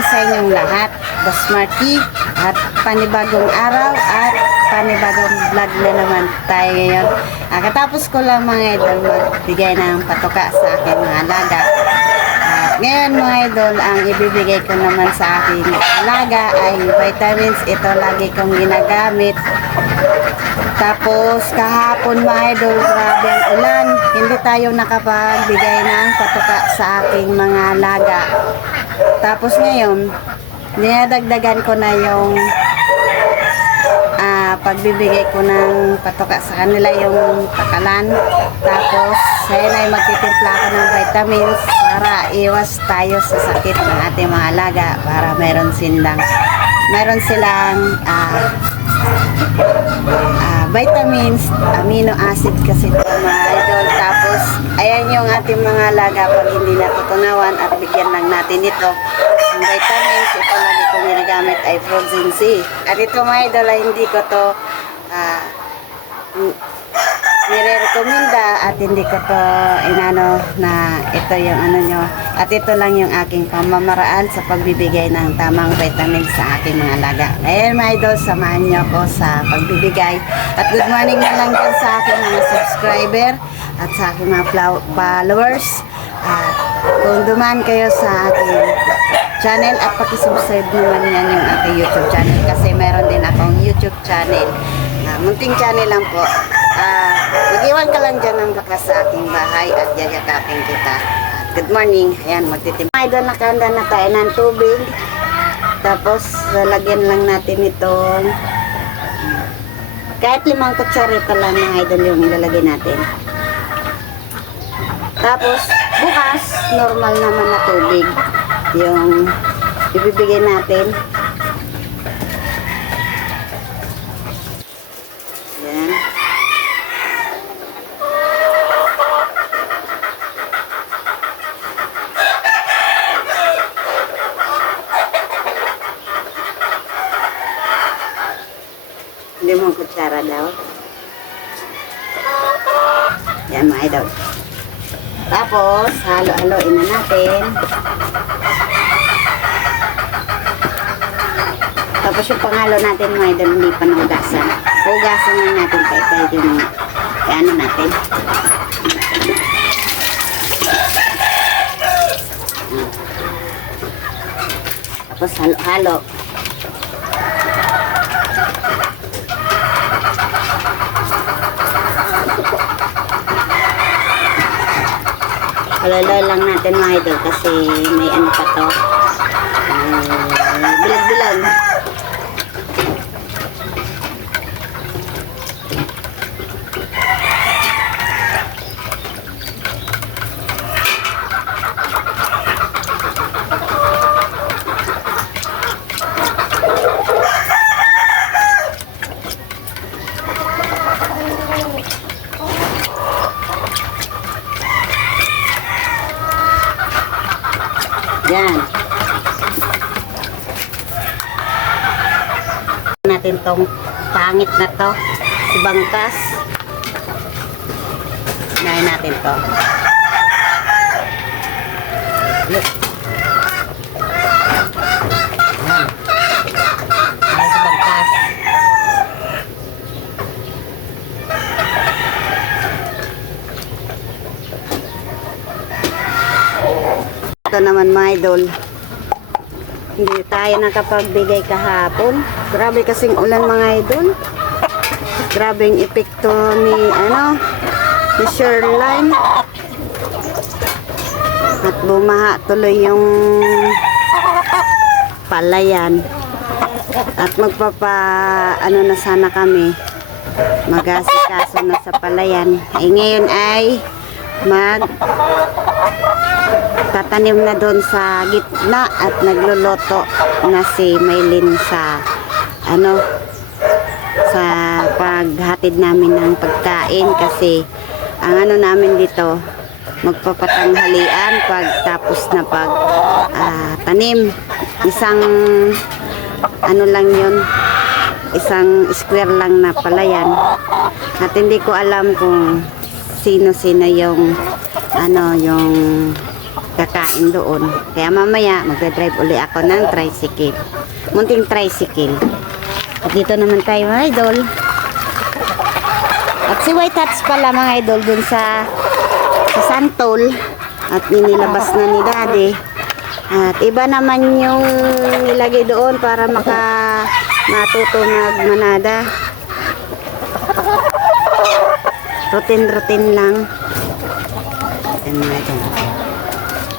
naman sa inyong lahat. Boss Marky at panibagong araw at panibagong vlog na naman tayo ngayon. Katapos ko lang mga idol magbigay ng patuka sa aking mga alaga. Ngayon mga idol, ang ibibigay ko naman sa aking alaga ay vitamins. Ito lagi kong ginagamit. Tapos kahapon mga idol, grabe ang ulan. Hindi tayo nakapagbigay ng patuka sa aking mga alaga. Tapos ngayon, dinadagdagan ko na yung pagbibigay ko ng patuka sa kanila, yung pakalan. Tapos ngayon ay magtitimpla ko ng vitamins para iwas tayo sa sakit ng ating mga alaga, para meron silang vitamins, amino acid kasi ito mga idol. Tapos ayan yung ating mga alaga pag hindi natutunawan at bigyan lang natin ito ang vitamins. Ito lagi kong ginagamit ay Frozen C. At ito mga idol ay hindi ko to nire-recommenda at hindi ko to inano na ito yung ano nyo. At ito lang yung aking pamamaraan sa pagbibigay ng tamang vitamins sa aking mga alaga. Ngayon mga idol, samahan nyo ako sa pagbibigay. At good morning na lang dyan sa aking mga subscriber at sa aking mga followers. Kung dumaan kayo sa aking channel at pakisubscribe naman yan yung aking YouTube channel, kasi meron din akong YouTube channel. Munting channel lang po. Mag-iwan ka lang dyan ng bakas sa aking bahay at yayakapin kita. Good morning. Ayan, magtitim. Idol, nakahanda na tayo ng tubig. Tapos, lalagyan lang natin itong kahit 5 kutsarita lang ng idol yung lalagyan natin. Tapos, bukas, normal naman na tubig yung ibibigay natin. Ayan. Limang kutsara daw. Yan mga idol. Tapos, halo-haloin na natin. Tapos yung panghalo natin mga idol, hindi pa nahugasan. Hugasan lang natin kahit yung ano natin. Tapos halo-halo. Halala lang natin mga idol kasi may ano pa to, bilag-bilag. Yan. Natin tong pangit na to, si bangkas. Nahin natin to. Look. Yan. Ay, si bangkas. Ito naman mga idol, hindi tayo nakapagbigay kahapon. Grabe kasing ulan mga idol. Grabe yung epekto ni shoreline. At bumaha tuloy yung palayan. At na sana kami, mag-asikaso na sa palayan. Ngayon ay tatanim na doon sa gitna at nagluluto na si Maylin sa sa paghatid namin ng pagkain, kasi ang namin dito magpapatanghalian pagtapos na tanim. Isang lang yun, isang square lang na palayan, at hindi ko alam kung sino-sino yung yung kakain doon. Kaya mamaya magdadrive uli ako ng tricycle. Munting tricycle. At dito naman tayo mga idol. At si White Hats pala mga idol dun sa Santol. At ninilabas na ni Daddy. At iba naman yung nilagay doon para matuto magmanada. Routine lang. Ayan mga idol.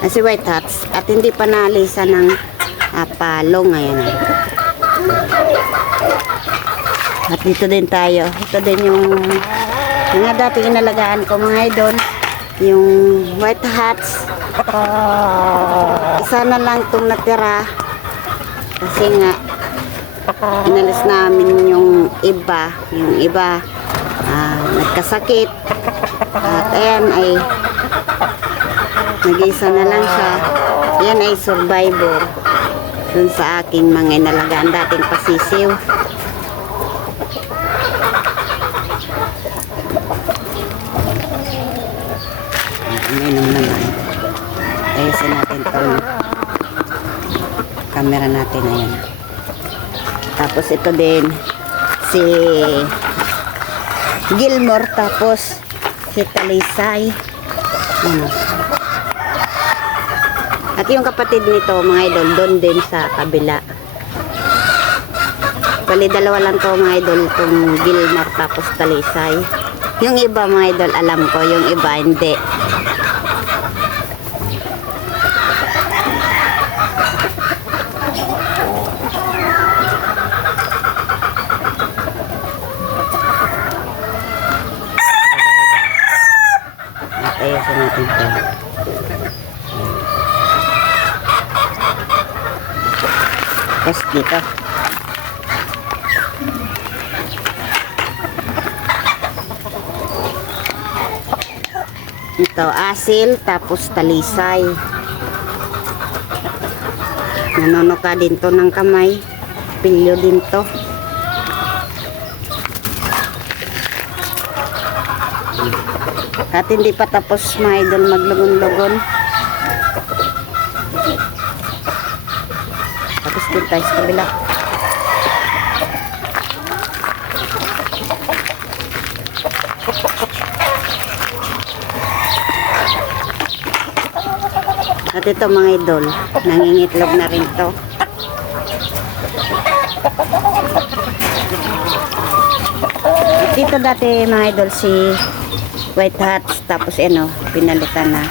Si White Hats at hindi pa naalisa ng palong ngayon. At dito din tayo. Ito din yung mga dating inalagaan ko mga idol. Yung White Hats. Isa na lang itong natira. Kasi nga inalis namin yung iba. Yung iba nagkasakit. At ayan ay nag-isa na lang siya. Yan ay survivor dun sa aking mga inalagaan dating pasisiw. Uminom naman. Ayusin natin itong camera natin. Ayan. Tapos ito din si Gilmore, tapos si Talisay. At yung kapatid nito mga idol doon din sa kabila. Bali dalawa lang to mga idol, itong Gilmore tapos Talisay. Yung iba mga idol alam ko, yung iba hindi. Ayusin natin ito. Tapos dito. Ito, asil, tapos talisay. Nanonoka din to ng kamay. Pilyo din to. At hindi pa tapos mga idol maglugon-lugon. Tapos din tayo sa kabila. At ito mga idol, nangingitlog na rin to. At dito dati mga idol si White Hats, tapos pinalitan na.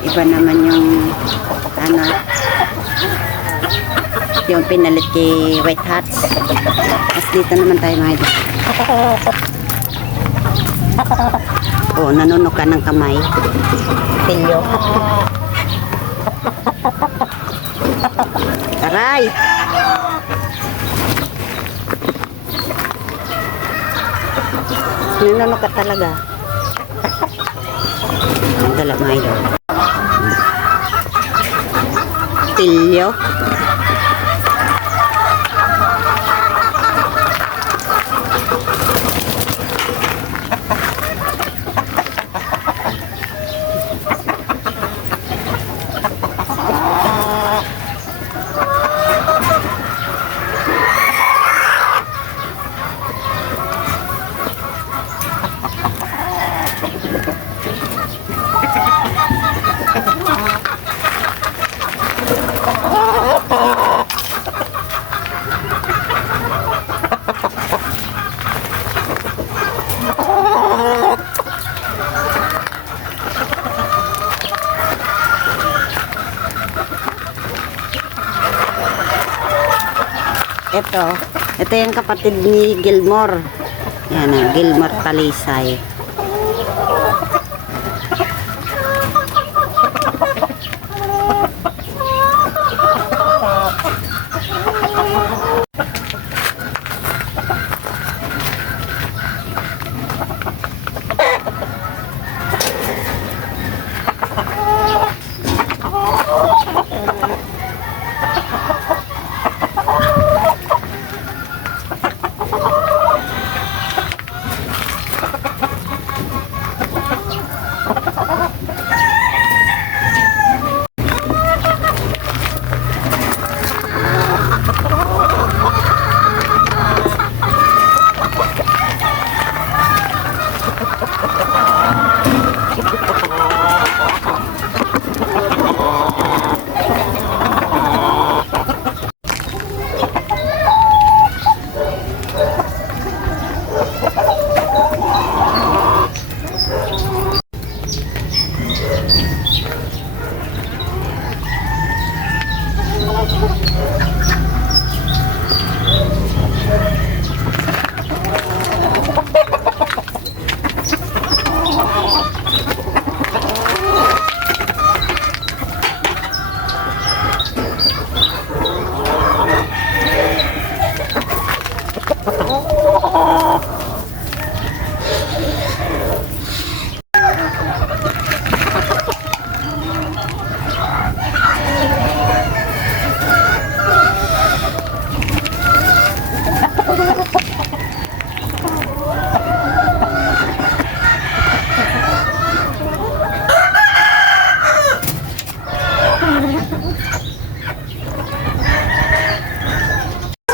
Iba naman yung yung pinalit kay White Hats. Tapos dito naman tayo mga idol. Oh, nanunok ka ng kamay. Pilyo. Taray! Nanunok ka talaga. Ang dala mga idol. Pilyo. Ito yung kapatid ni Gilmore. Yan ang Gilmore Talisay.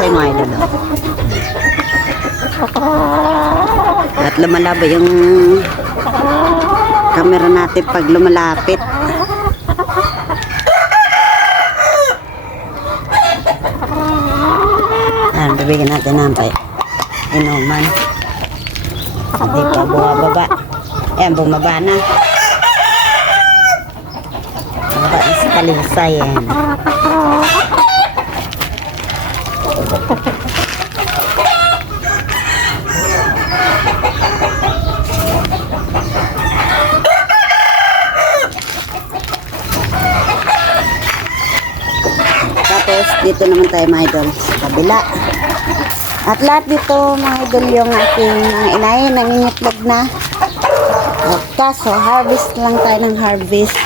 Sa mga idol. At lumalabo yung camera natin pag lumalapit. Ayan, bibigyan natin ng inuman. Hindi pa bumababa. Ayan, bumaba na. Bumaba na sa kalisay. Ayan. Tapos dito naman tayo mga idol sa kabila. At lahat dito mga idol yung aking mga inay nangingitlog na. At kaso harvest lang tayo ng harvest.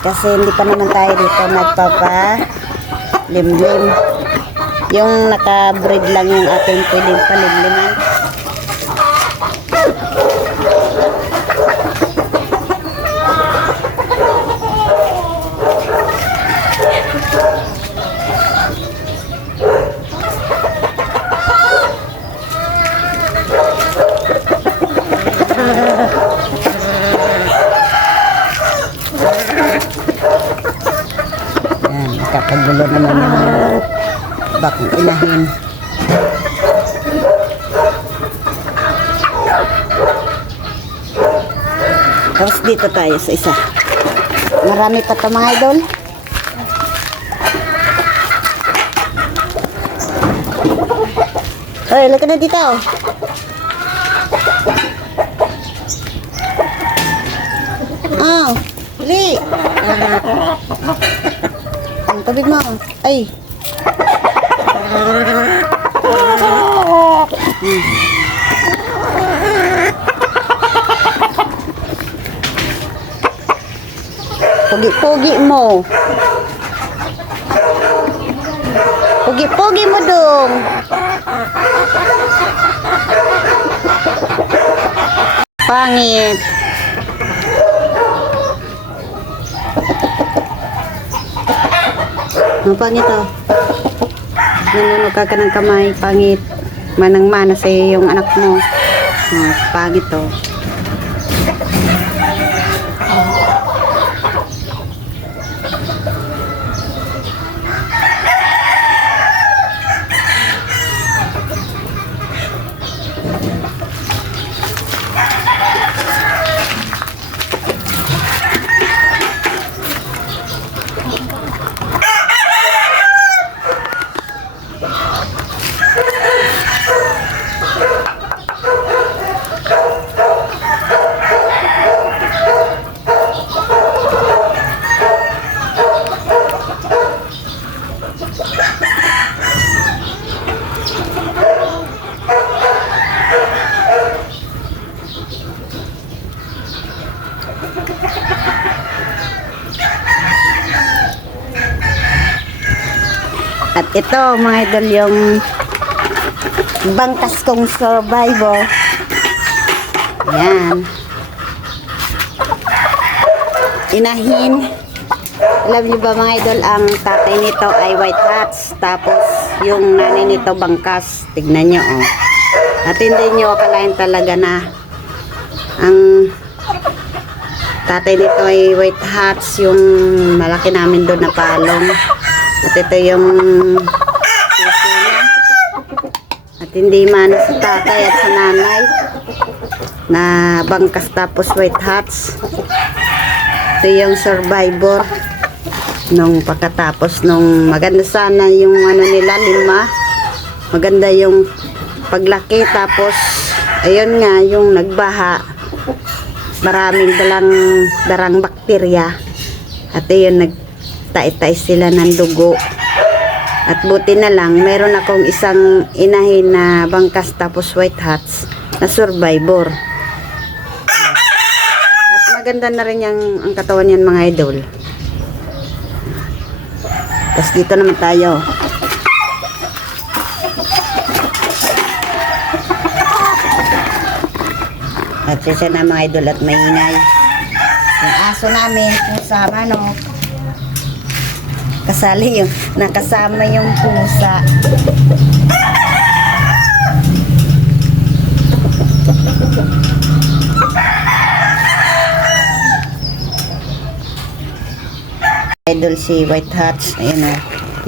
Kasi hindi pa naman tayo dito nagpapa-limlim. Yung naka-breed lang yung ating pwedeng palimliman. Yan, nakapagulo naman yung bakong inahin. Tapos dito tayo sa isa. Marami pa ito mga idol. Hoy, laka na dito. Oh, li. Ang tabig mo. Ay. Pugi-pugi mo. Pugi-pugi mo dong. Pangit. Ang pangit oh. Nanunog ka ng kamay, pangit. Manang-mana sa yung anak mo. Oh, pangit oh. At ito mga idol yung bangkas kong survivor. Yan. Inahin. Alam niyo ba mga idol, ang tatay nito ay white hats. Tapos yung nanay nito bangkas. Tignan nyo oh. At hindi nyo akalain talaga na ang tatay nito ay white hats. Yung malaki namin doon na palong. At ito yung suso niya. At hindi man sa tatay at sa nanay na bangkas tapos white hats. Ito yung survivor. Nung pagkatapos nung maganda sana yung ano nila, 5. Maganda yung paglaki, tapos ayun nga yung nagbaha, maraming darang bakterya, at ayun nagtai-tai sila ng dugo. At buti na lang meron akong isang inahin na bangkas tapos white hats na survivor. At maganda na rin ang katawan yan, mga idol. Tapos dito naman tayo. At isa na, mga idol, at maingay. Yung aso namin, pusa, manok. Kasali yung, nakasama yung pusa. Idol si White Hats, ayan o.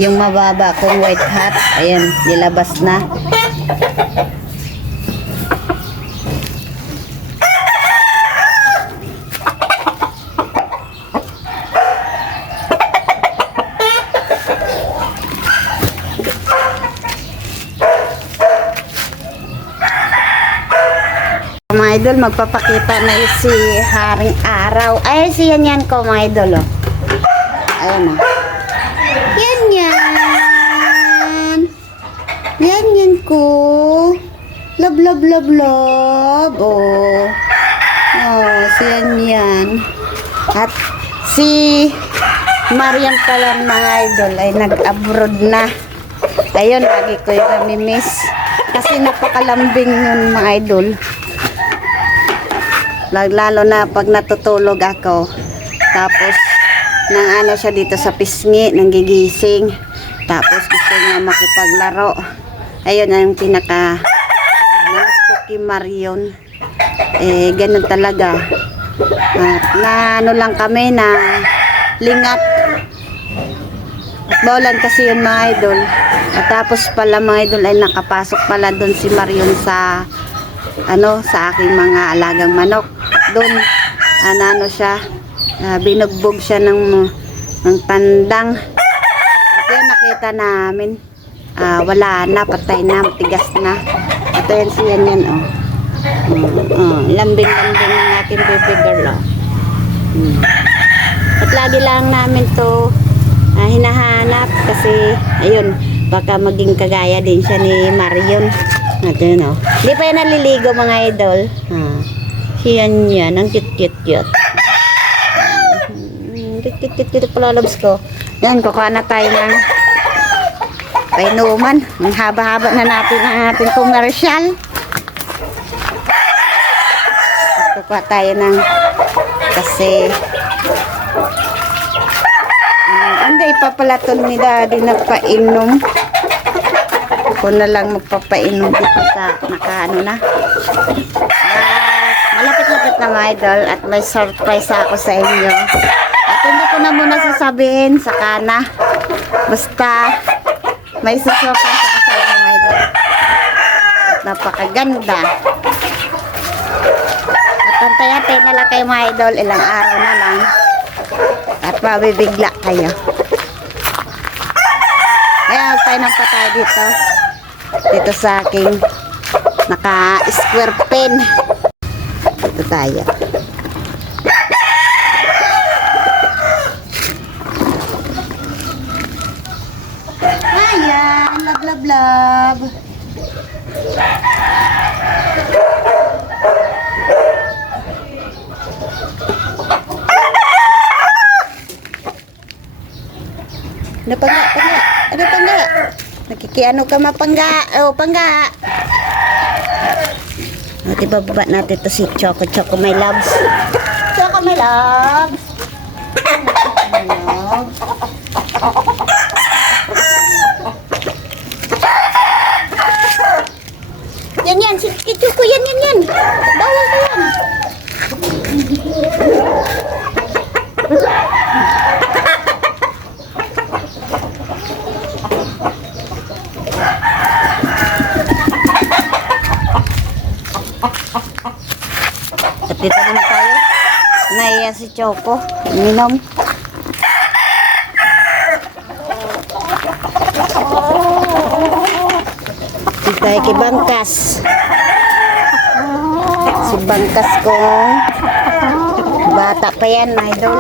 Yung mababa kong White Hats, ayan, nilabas na. Mga idol, magpapakita na si Haring Araw. Ay, si yan ko, mga idol, oh. Ayan, oh. Yan ko. Love, love, love, love. Oh. Oh, si yan. At si Marian pala, mga idol, ay nag-abroad na. Ayun, lagi ko yung namimiss. Kasi napakalambing yun, mga idol. Lalo na pag natutulog ako, tapos nang ano siya dito sa pisngi, nang gigising, tapos gusto niya makipaglaro. Ayun na yung pinaka namas ko kay Marion. Ganun talaga. At na ano lang kami na lingat. At bawlan kasi yun, mga idol. At tapos pala, mga idol, ay nakapasok pala doon si Marion sa sa aking mga alagang manok. Doon ano siya, binugbog siya ng tandang. At yun, nakita namin, wala na, patay na, tigas na. Ito yan siya yan, oh. Lambing-lambing ng aking baby girl, oh. At lagi lang namin to hinahanap kasi ayun, baka maging kagaya din siya ni Marion. At yun, oh. Hindi pa yan naliligo, mga idol. Siyan yan, ang cute-cute. Cute-cute pala, loves ko. Yan, kukuha na tayo ng painuman. Ang haba-haba na natin ang ating commercial. At kukuha tayo ng kasi anday papalaton ni daddy nagpainom. Ako na lang magpapainom dito sa nakaano na. Malapit-lapit na, mga idol, at may surprise ako sa inyo. At hindi ko na muna sasabihin sa kana. Basta may surprise ako sa inyo, mga idol. At napakaganda. At antay-antay na lang kayo, mga idol. Ilang araw na lang. At mabibigla kayo. Kaya magpainom pa tayo dito. Dito sa aking naka-square pen. Dito tayo. Ayan, love, love, love. Ano pangga? Ano pangga? Nakikiano ka, mapangga? Oh, pangga. O, diba baba natin to si Choco, my loves. Choco, my loves. My loves. Yan, si Choco, yan. Bawal ka yan. At dito naman tayo. Naiya si Choco. Minom. Kay kibangkas. Si bangkas kong bata pa yan, mga idol.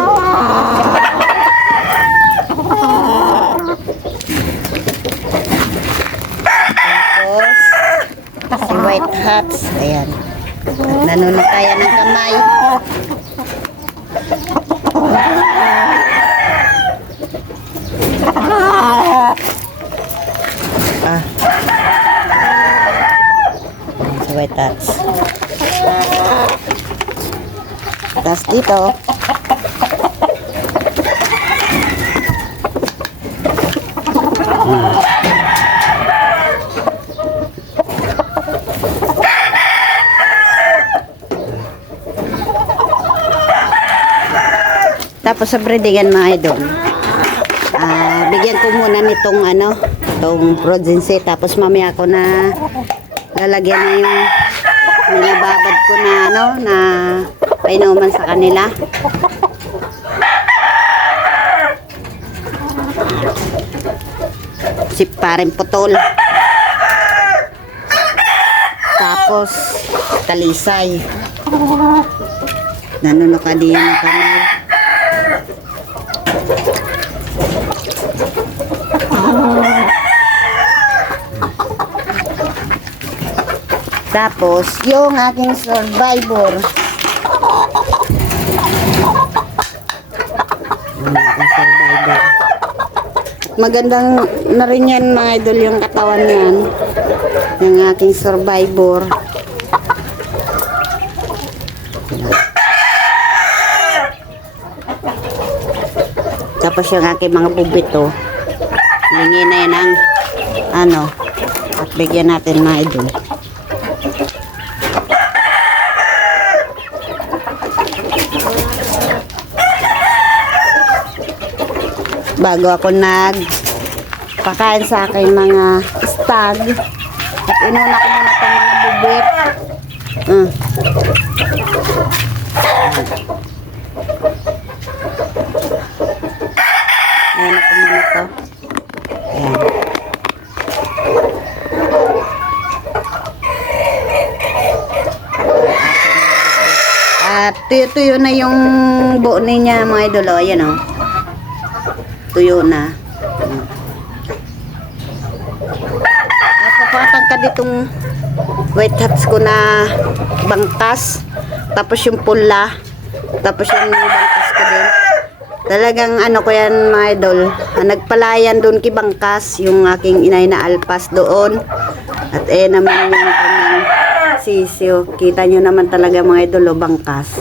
Tapos si White Hats, ayan. Nanunukaya ng kamay. Si White Hats. Tapos dito tapos sa breedingan, mga idol, bigyan ko muna nitong itong progeny, tapos mamaya ko na lalagyan na yung nilababad ko na na painuman sa kanila. Si paring putol, tapos talisay, nanunukadiyan na kami. Tapos yung aking survivor, magandang na rin yan, mga idol, yung katawan yan, yung aking survivor. Tapos yung aking mga bubito, lingi na yan ang at bigyan natin, mga idol. Bago ako nagpakain sa aking mga stag, at inuna ko muna itong mga bubit. Inuna ko muna ito. Ayan. At tuyo-tuyo na yung buo niya, mga idol. Ayan, o. Tuyo na. At papatang ka ditong White Hats ko na bangkas, tapos yung pula, tapos yung bangkas ko din. Talagang ko yan, mga idol, nagpalayan doon kay bangkas yung aking inay na alpas doon. At naman yung kanyang sisiyo. Kita nyo naman talaga, mga idol, bangkas.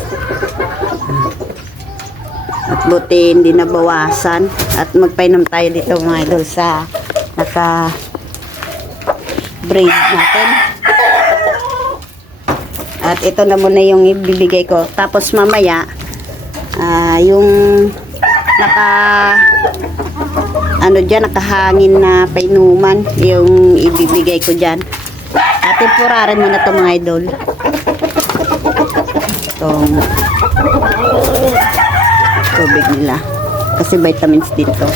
At buti hindi nabawasan. At magpainom tayo dito, mga idol, sa naka-braid natin. At ito na muna yung ibibigay ko. Tapos mamaya, yung nakahangin na painuman, yung ibibigay ko dyan. At temporary muna ito, mga idol. Itong tubig nila, kasi vitamins dito.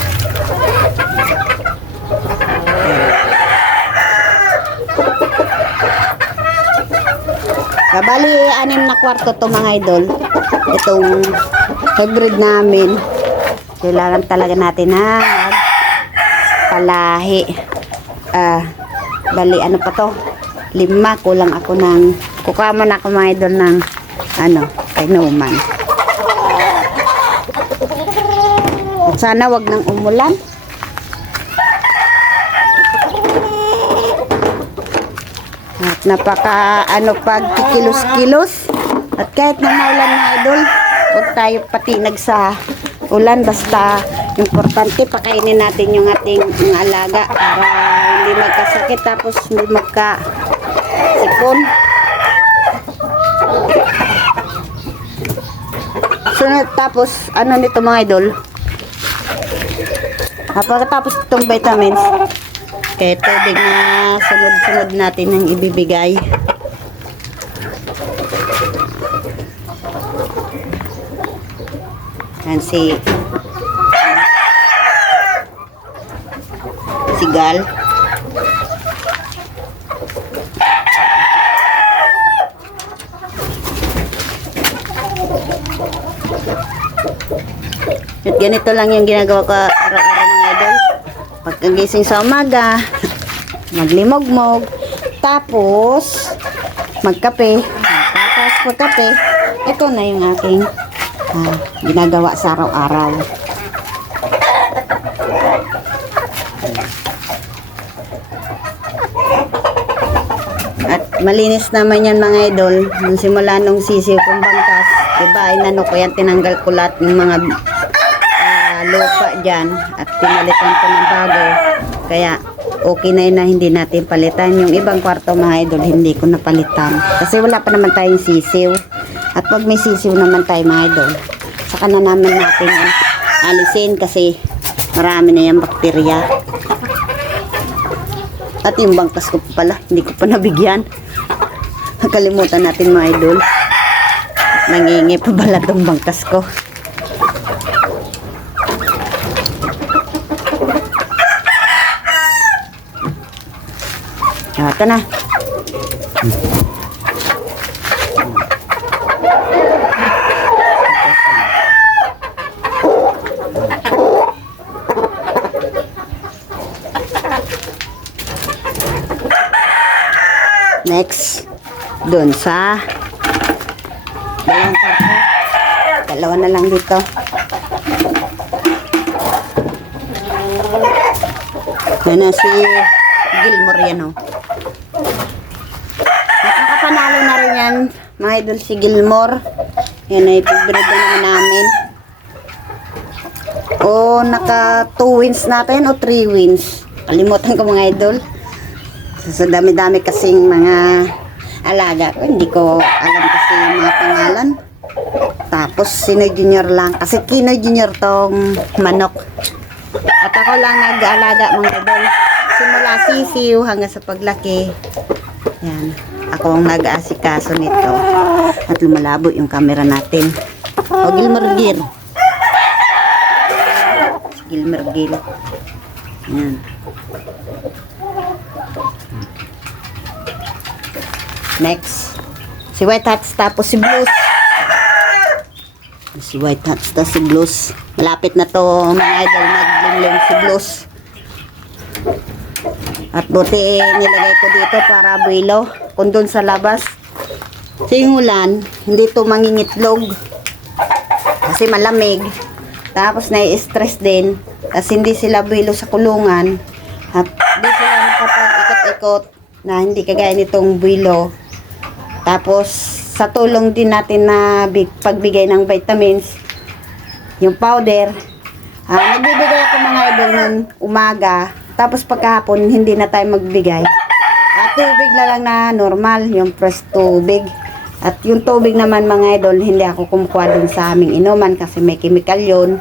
Bali, 6 na kwarto to, mga idol. Itong hybrid namin, kailangan talaga natin na palahi. Bali, pa to, 5, kulang ako ng kukuha mo na ako, mga idol, ng kainuman. At sana wag nang umulan. At napaka pag kilos-kilos. At kahit na maulan, mga idol, huwag tayo patinag sa ulan. Basta importante pakainin natin yung ating mga alaga para hindi magkasakit, tapos hindi magka-sipon. Sunod, tapos nito, mga idol, pagkatapos itong vitamins, kaya tubig na sunod-sunod natin ang ibibigay. Yan si Gal. At ganito lang yung ginagawa ko araw-araw mga idol. Pagkagising sa umaga, maglimogmog, tapos magkape. Tapos pagkape, ito na yung aking ginagawa sa araw-araw. At malinis naman yan mga idol. Nung simula nung sisiw kong bangkas, diba, inano ko yan, tinanggal ko lahat ng mga lupa dyan at pinalitan ko ng bago. Kaya okay na yun na hindi natin palitan. Yung ibang kwarto mga idol, hindi ko napalitan. Kasi wala pa naman tayong sisiw. At pag may sisiw naman tayo mga idol, saka na naman natin alisin kasi marami na yung bakterya. At yung bangkas ko pala, hindi ko pa nabigyan. Nakalimutan natin mga idol. Nangingi pa pala itong bangkas ko. Ito na. Next, dun sa dalawang kwarto. Dalawa na lang dito. Yan na si Gilmore yan, oh. Nakapanalo na rin yan, mga idol, si Gilmore. Yan ay favorite na naman namin. O, naka 2 wins natin o 3 wins. Kalimutan ko mga idol. So, dami-dami kasing mga alaga ko. Hindi ko alam kasi yung mga pangalan. Tapos, Sinoy Junior lang. Kasi Kinoy Junior tong manok. At ako lang nag-aalaga mga idol. Simula sisiw hanggang sa paglaki. Yan. Ako ang nag-aasikaso nito. At lumalabo yung camera natin. O, Gilmore Gil. Gilmore Gil. Yan. Next, si White Hats tapos si Blues. Si White Hats tapos si Blues. Malapit na to mga idol, maglimlim si Blues. At buti nilagay ko dito para buwilo. Kung doon sa labas, singulan, hindi to mangingitlog. Kasi malamig. Tapos nai-stress din. Tapos hindi sila buwilo sa kulungan. At hindi sila nakapag-ikot-ikot na hindi kagaya nitong buwilo. Tapos, sa tulong din natin na pagbigay ng vitamins, yung powder, nagbibigay ako mga idol ng umaga, tapos pagkahapon, hindi na tayo magbigay. Tubig na lang na normal, yung fresh tubig. At yung tubig naman mga idol, hindi ako kumukuha dun sa aming inuman kasi may chemical yun.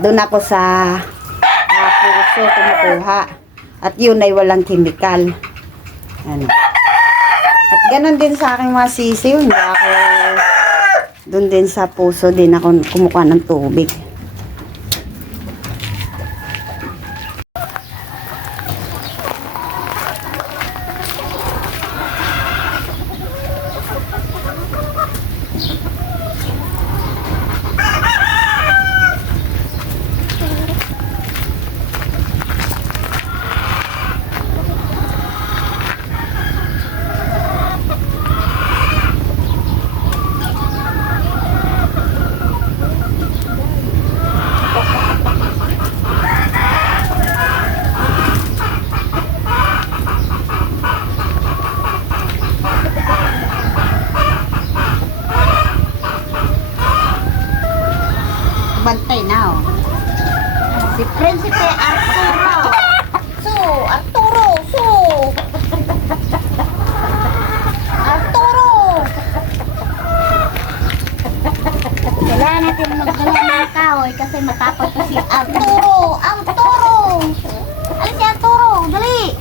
Doon ako sa puso kumukuha. At yun ay walang chemical. Ano. At ganun din sa aking mga sisiw, hindi ako doon din sa puso din ako kumukuha ng tubig. Bantay na, oh. Si Prinsipe Arturo. Arturo. Kailangan natin magdala ng kahoy kasi matapag pa si Arturo. Alis si Arturo, dali.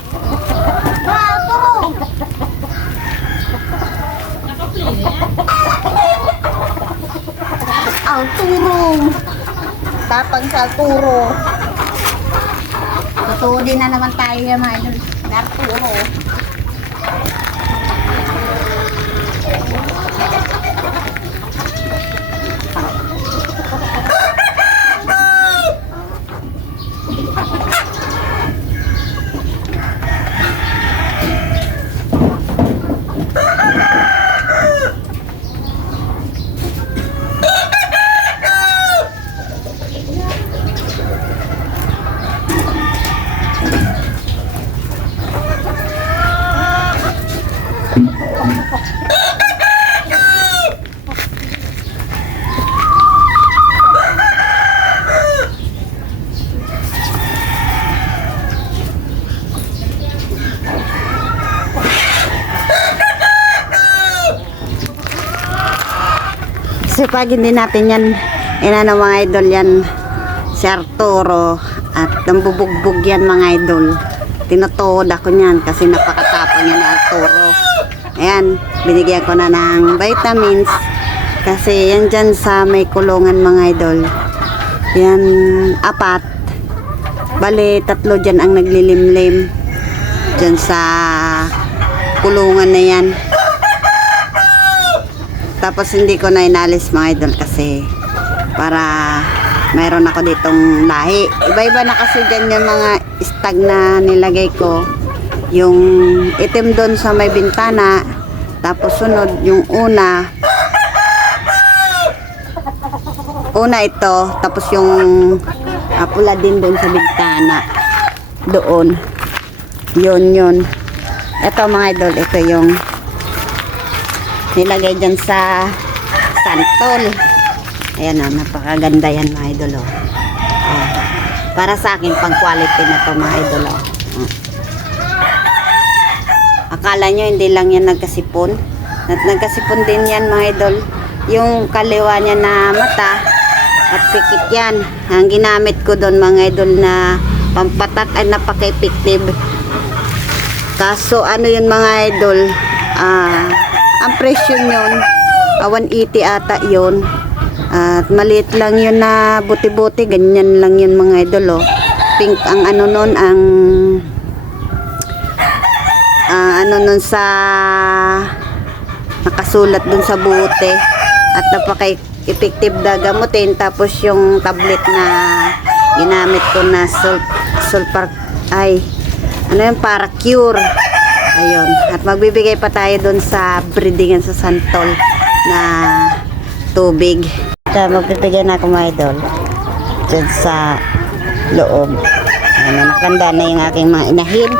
Arturo. Tapang sa Arturo. Totoo din na naman tayo yung mga idol na Arturo. Kasi pag hindi natin yan, inano mga idol yan, si Arturo, at nambubugbog yan mga idol. Tinutuhod ako niyan kasi napakatapang yan ni Arturo. Ayan, binigyan ko na ng vitamins. Kasi yan dyan sa may kulungan mga idol. Yan, 4. Bale, 3 dyan ang naglilimlim. Dyan sa kulungan na yan. Tapos hindi ko na inalis mga idol kasi para mayroon ako ditong lahi. Iba-iba na kasi dyan yung mga stag na nilagay ko. Yung itim doon sa may bintana. Tapos sunod yung una ito. Tapos yung pula din doon sa bintana. Doon. Yun. Ito mga idol. Ito yung nilagay dyan sa santol. Ayan o, napakaganda yan mga idol o. Para sa akin, pang quality na to mga idol o. Akala nyo hindi lang yan nagkasipon. Nagkasipon din yan mga idol. Yung kaliwa niya na mata at pikit yan. Ang ginamit ko doon mga idol na pampatak ay napaka-effective. Kaso ano yun mga idol, ang presyo yun 180 ata yun. At maliit lang yun na buti-buti, ganyan lang yun mga idol oh. Pink ang ano nun, ang ano nun sa nakasulat dun sa buti. At napaka-effective na gamutin. Tapos yung tablet na ginamit ko na sulfur, para cure. Ayun. At magbibigay pa tayo dun sa breedingan sa santol na tubig. Magbibigay na ako mga idol dyan sa loob. Ayun, nakanda na yung aking mga inahin.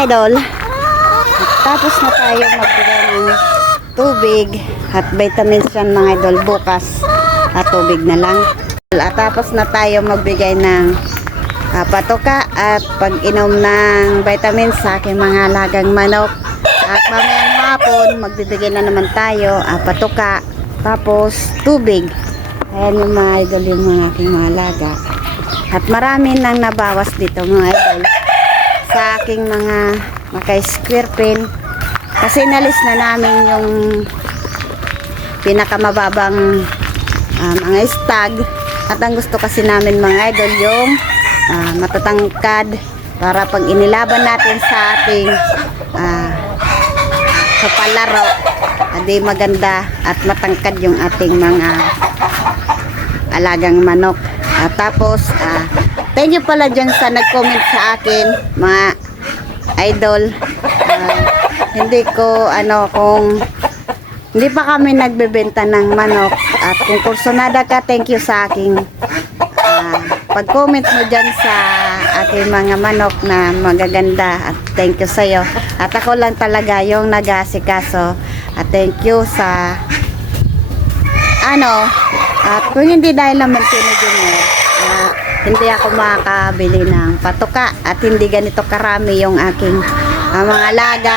Idol, tapos na tayo magbigay ng tubig at vitamins yan mga idol. Bukas at tubig na lang. At tapos na tayo magbigay ng patuka at pag-inom ng vitamins sa aking mga alagang manok. At mamayang hapon magbibigay na naman tayo patuka tapos tubig. Ayan yung mga idol, yung mga aking mga alaga. At marami nang nabawas dito mga idol sa aking mga maka-square pin kasi nalis na namin yung pinakamababang mga stag at ang gusto kasi namin mga idol yung matatangkad para pag inilaban natin sa ating sa palaro adi maganda at matangkad yung ating mga alagang manok. Tapos thank you pala dyan sa nag-comment sa akin mga idol. Hindi ko kung hindi pa kami nagbebenta ng manok at kung kursunada ka, thank you sa aking pag-comment mo dyan sa aking mga manok na magaganda. At thank you sa iyo. At ako lang talaga yung nag-aasikaso. At thank you sa at kung hindi dahil naman Junior, hindi ako makakabili ng patuka at hindi ganito karami yung aking mga alaga.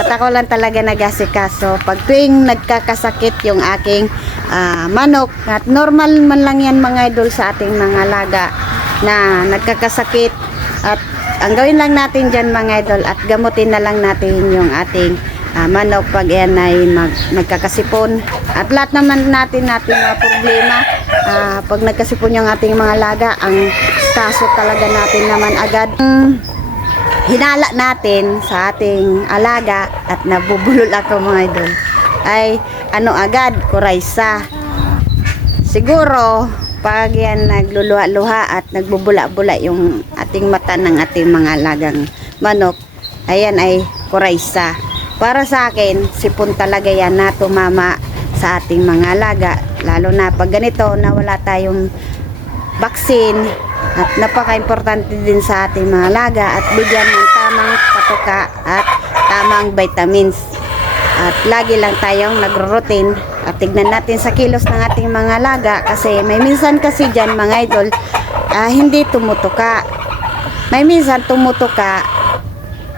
At ako lang talaga nag-asikaso pag tuwing nagkakasakit yung aking manok. At normal man lang yan mga idol sa ating mga alaga na nagkakasakit. At ang gawin lang natin dyan mga idol at gamutin na lang natin yung ating manok pag yan ay nagkakasipon. At lahat naman natin mga problema pag nagkasipon yung ating mga alaga, ang kaso talaga natin naman agad hinala natin sa ating alaga at nabubulol ako mga idol ay agad kuraysa. Siguro pag yan nagluluha-luha at nagbubula-bula yung ating mata ng ating mga alagang manok, ayan ay kuraysa. Para sa akin, sipon talaga yan na tumama sa ating mga alaga, lalo na pag ganito na wala tayong vaccine. At napaka-importante din sa ating mga alaga at bigyan ng tamang patuka at tamang vitamins. At lagi lang tayong nagro-routine at tignan natin sa kilos ng ating mga alaga kasi may minsan kasi dyan mga idol hindi tumutuka. May minsan tumutuka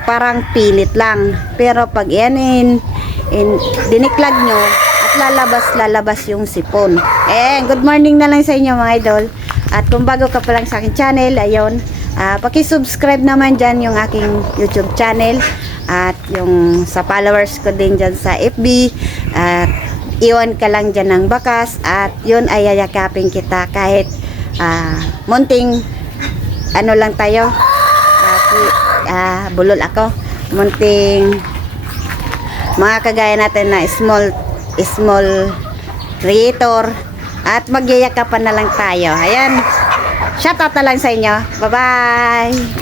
parang pilit lang. Pero pag yan diniklag nyo at lalabas yung sipon. Good morning na lang sa inyo mga idol. At kung bago ka pa lang sa aking channel, ayun, paki-subscribe naman dyan yung aking YouTube channel at yung sa followers ko din dyan sa FB. At iwan ka lang dyan ng bakas at yun ay yayakapin kita kahit munting lang tayo. Bulol ako. Munting mga kagaya natin na small creator. At magyayakapan na lang tayo. Ayan. Shoutout na lang sa inyo. Bye-bye.